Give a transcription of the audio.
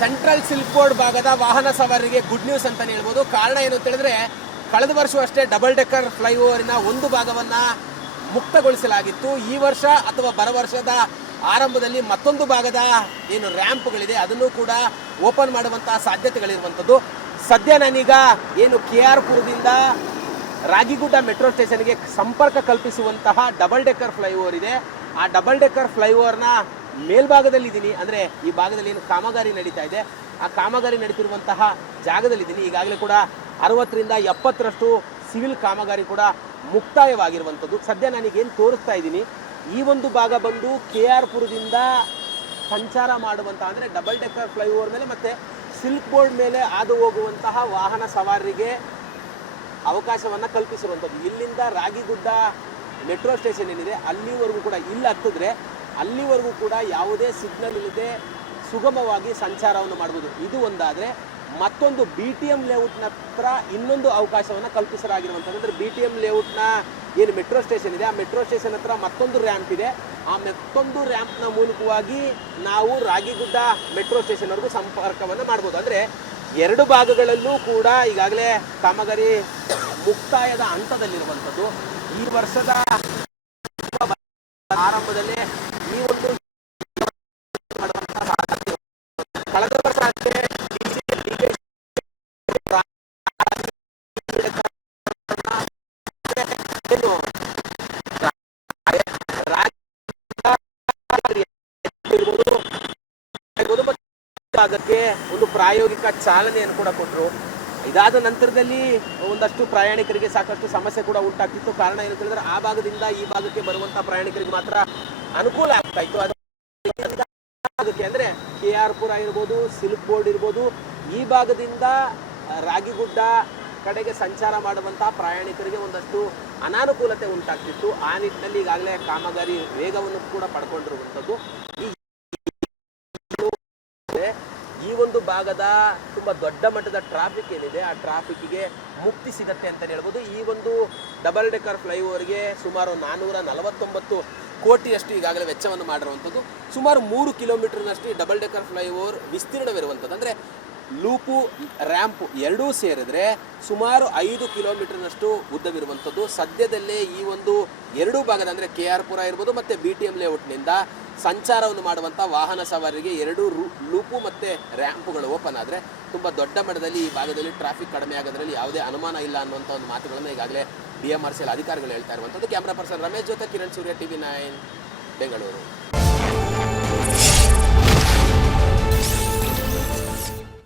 Central silk board ಭಾಗದ ವಾಹನ ಸವಾರರಿಗೆ ಗುಡ್ ನ್ಯೂಸ್ ಅಂತಾನೆ ಹೇಳ್ಬೋದು. ಕಾರಣ ಏನು ಅಂತ ಹೇಳಿದ್ರೆ, ಕಳೆದ ವರ್ಷವಷ್ಟೇ ಡಬಲ್ ಡೆಕ್ಕರ್ ಫ್ಲೈಓವರಿನ ಒಂದು ಭಾಗವನ್ನು ಮುಕ್ತಗೊಳಿಸಲಾಗಿತ್ತು. ಈ ವರ್ಷ ಅಥವಾ ಬರ ವರ್ಷದ ಆರಂಭದಲ್ಲಿ ಮತ್ತೊಂದು ಭಾಗದ ಏನು ರ್ಯಾಂಪ್ಗಳಿದೆ ಅದನ್ನು ಕೂಡ ಓಪನ್ ಮಾಡುವಂತಹ ಸಾಧ್ಯತೆಗಳಿರುವಂಥದ್ದು. ಸದ್ಯ ನಾನೀಗ ಏನು KR ಪುರದಿಂದ ರಾಗಿಗುಡ್ಡ ಮೆಟ್ರೋ ಸ್ಟೇಷನ್ಗೆ ಸಂಪರ್ಕ ಕಲ್ಪಿಸುವಂತಹ ಡಬಲ್ ಡೆಕ್ಕರ್ ಫ್ಲೈಓವರ್ ಇದೆ. ಆ ಡಬಲ್ ಡೆಕ್ಕರ್ ಫ್ಲೈಓವರ್ನ ಮೇಲ್ಭಾಗದಲ್ಲಿ ಇದ್ದೀನಿ. ಅಂದರೆ ಈ ಭಾಗದಲ್ಲಿ ಏನು ಕಾಮಗಾರಿ ನಡೀತಾ ಇದೆ, ಆ ಕಾಮಗಾರಿ ನಡೀತಿರುವಂತಹ ಜಾಗದಲ್ಲಿದ್ದೀನಿ. ಈಗಾಗಲೇ ಕೂಡ 60ರಿಂದ 70ರಷ್ಟು ಸಿವಿಲ್ ಕಾಮಗಾರಿ ಕೂಡ ಮುಕ್ತಾಯವಾಗಿರುವಂಥದ್ದು. ಸದ್ಯ ನನಗೇನು ತೋರಿಸ್ತಾ ಇದ್ದೀನಿ, ಈ ಒಂದು ಭಾಗ ಬಂದು KR ಪುರದಿಂದ ಸಂಚಾರ ಮಾಡುವಂಥ ಅಂದರೆ ಡಬಲ್ ಡೆಕ್ಕರ್ ಫ್ಲೈಓವರ್ ಮೇಲೆ ಮತ್ತು ಸಿಲ್ಕ್ ಬೋರ್ಡ್ ಮೇಲೆ ಹಾದು ಹೋಗುವಂತಹ ವಾಹನ ಸವಾರರಿಗೆ ಅವಕಾಶವನ್ನು ಕಲ್ಪಿಸಿರುವಂಥದ್ದು. ಇಲ್ಲಿಂದ ರಾಗಿಗುಡ್ಡ ಮೆಟ್ರೋ ಸ್ಟೇಷನ್ ಏನಿದೆ ಅಲ್ಲಿವರೆಗೂ ಕೂಡ, ಇಲ್ಲಿ ಹತ್ತಿದ್ರೆ ಅಲ್ಲಿವರೆಗೂ ಕೂಡ ಯಾವುದೇ ಸಿಗ್ನಲ್ ಇಲ್ಲದೆ ಸುಗಮವಾಗಿ ಸಂಚಾರವನ್ನು ಮಾಡ್ಬೋದು. ಇದು ಒಂದಾದರೆ, ಮತ್ತೊಂದು BTM ಲೇಔಟ್ನ ಹತ್ರ ಇನ್ನೊಂದು ಅವಕಾಶವನ್ನು ಕಲ್ಪಿಸಲಾಗಿರುವಂಥದ್ದು. ಅಂದರೆ BTM ಲೇಔಟ್ನ ಏನು ಮೆಟ್ರೋ ಸ್ಟೇಷನ್ ಇದೆ, ಆ ಮೆಟ್ರೋ ಸ್ಟೇಷನ್ ಹತ್ರ ಮತ್ತೊಂದು ರ್ಯಾಂಪ್ ಇದೆ. ಆ ಮತ್ತೊಂದು ರ್ಯಾಂಪ್ನ ಮೂಲಕವಾಗಿ ನಾವು ರಾಗಿಗುಡ್ಡ ಮೆಟ್ರೋ ಸ್ಟೇಷನ್ವರೆಗೂ ಸಂಪರ್ಕವನ್ನು ಮಾಡ್ಬೋದು. ಅಂದರೆ ಎರಡು ಭಾಗಗಳಲ್ಲೂ ಕೂಡ ಈಗಾಗಲೇ ಕಾಮಗಾರಿ ಮುಕ್ತಾಯದ ಹಂತದಲ್ಲಿರುವಂಥದ್ದು. ಈ ವರ್ಷದ ಆರಂಭದಲ್ಲೇ ಈ ಒಂದು ಕಳೆದ ವರ್ಷ ಭಾಗಕ್ಕೆ ಒಂದು ಪ್ರಾಯೋಗಿಕ ಚಾಲನೆಯನ್ನು ಕೂಡ ಕೊಟ್ಟರು. ಇದಾದ ನಂತರದಲ್ಲಿ ಒಂದಷ್ಟು ಪ್ರಯಾಣಿಕರಿಗೆ ಸಾಕಷ್ಟು ಸಮಸ್ಯೆ ಕೂಡ ಉಂಟಾಗ್ತಿತ್ತು. ಕಾರಣ ಏನು ಹೇಳಿದ್ರೆ, ಆ ಭಾಗದಿಂದ ಈ ಭಾಗಕ್ಕೆ ಬರುವಂತಹ ಪ್ರಯಾಣಿಕರಿಗೆ ಮಾತ್ರ ಅನುಕೂಲ ಆಗ್ತಾ ಇತ್ತು. ಅದಕ್ಕೆ ಅಂದರೆ KR ಪುರ ಇರ್ಬೋದು, ಸಿಲ್ಕ್ ಬೋರ್ಡ್ ಇರ್ಬೋದು, ಈ ಭಾಗದಿಂದ ರಾಗಿಗುಡ್ಡ ಕಡೆಗೆ ಸಂಚಾರ ಮಾಡುವಂತಹ ಪ್ರಯಾಣಿಕರಿಗೆ ಒಂದಷ್ಟು ಅನಾನುಕೂಲತೆ ಉಂಟಾಗ್ತಿತ್ತು. ಆ ನಿಟ್ಟಿನಲ್ಲಿ ಈಗಾಗಲೇ ಕಾಮಗಾರಿ ವೇಗವನ್ನು ಕೂಡ ಪಡ್ಕೊಂಡಿರುವಂಥದ್ದು. ಈ ಒಂದು ಭಾಗದ ತುಂಬ ದೊಡ್ಡ ಮಟ್ಟದ ಟ್ರಾಫಿಕ್ ಏನಿದೆ, ಆ ಟ್ರಾಫಿಕ್ಗೆ ಮುಕ್ತಿ ಸಿಗತ್ತೆ ಅಂತಲೇ ಹೇಳ್ಬೋದು. ಈ ಒಂದು ಡಬಲ್ ಡೆಕ್ಕರ್ ಫ್ಲೈಓವರ್ಗೆ ಸುಮಾರು 449 ಕೋಟಿಯಷ್ಟು ಈಗಾಗಲೇ ವೆಚ್ಚವನ್ನು ಮಾಡಿರುವಂಥದ್ದು. ಸುಮಾರು 3 ಕಿಲೋಮೀಟರ್ನಷ್ಟು ಡಬಲ್ ಡೆಕ್ಕರ್ ಫ್ಲೈಓವರ್ ವಿಸ್ತೀರ್ಣವಿರುವಂಥದ್ದು. ಅಂದರೆ ಲೂಪು ರ್ಯಾಂಪು ಎರಡೂ ಸೇರಿದ್ರೆ ಸುಮಾರು 5 ಕಿಲೋಮೀಟರ್ನಷ್ಟು ಉದ್ದವಿರುವಂಥದ್ದು. ಸದ್ಯದಲ್ಲೇ ಈ ಒಂದು ಎರಡೂ ಭಾಗದ ಅಂದರೆ KR ಪುರ ಇರ್ಬೋದು ಮತ್ತು BTM ಲೇಔಟ್ನಿಂದ ಸಂಚಾರವನ್ನು ಮಾಡುವಂಥ ವಾಹನ ಸವಾರರಿಗೆ 2 ಲೂಪು ಮತ್ತು ರ್ಯಾಂಪುಗಳು ಓಪನ್ ಆದರೆ ತುಂಬ ದೊಡ್ಡ ಮಟ್ಟದಲ್ಲಿ ಈ ಭಾಗದಲ್ಲಿ ಟ್ರಾಫಿಕ್ ಕಡಿಮೆ ಆಗೋದ್ರಲ್ಲಿ ಯಾವುದೇ ಅನುಮಾನ ಇಲ್ಲ ಅನ್ನುವಂಥ ಒಂದು ಮಾತುಗಳನ್ನು ಈಗಾಗಲೇ BMRCL ಅಧಿಕಾರಿಗಳು ಹೇಳ್ತಾ ಇರುವಂಥದ್ದು. ಕ್ಯಾಮ್ರಾ ಪರ್ಸನ್ ರಮೇಶ್ ಜೊತೆ ಕಿರಣ್ ಸೂರ್ಯ, TV9 ಬೆಂಗಳೂರು.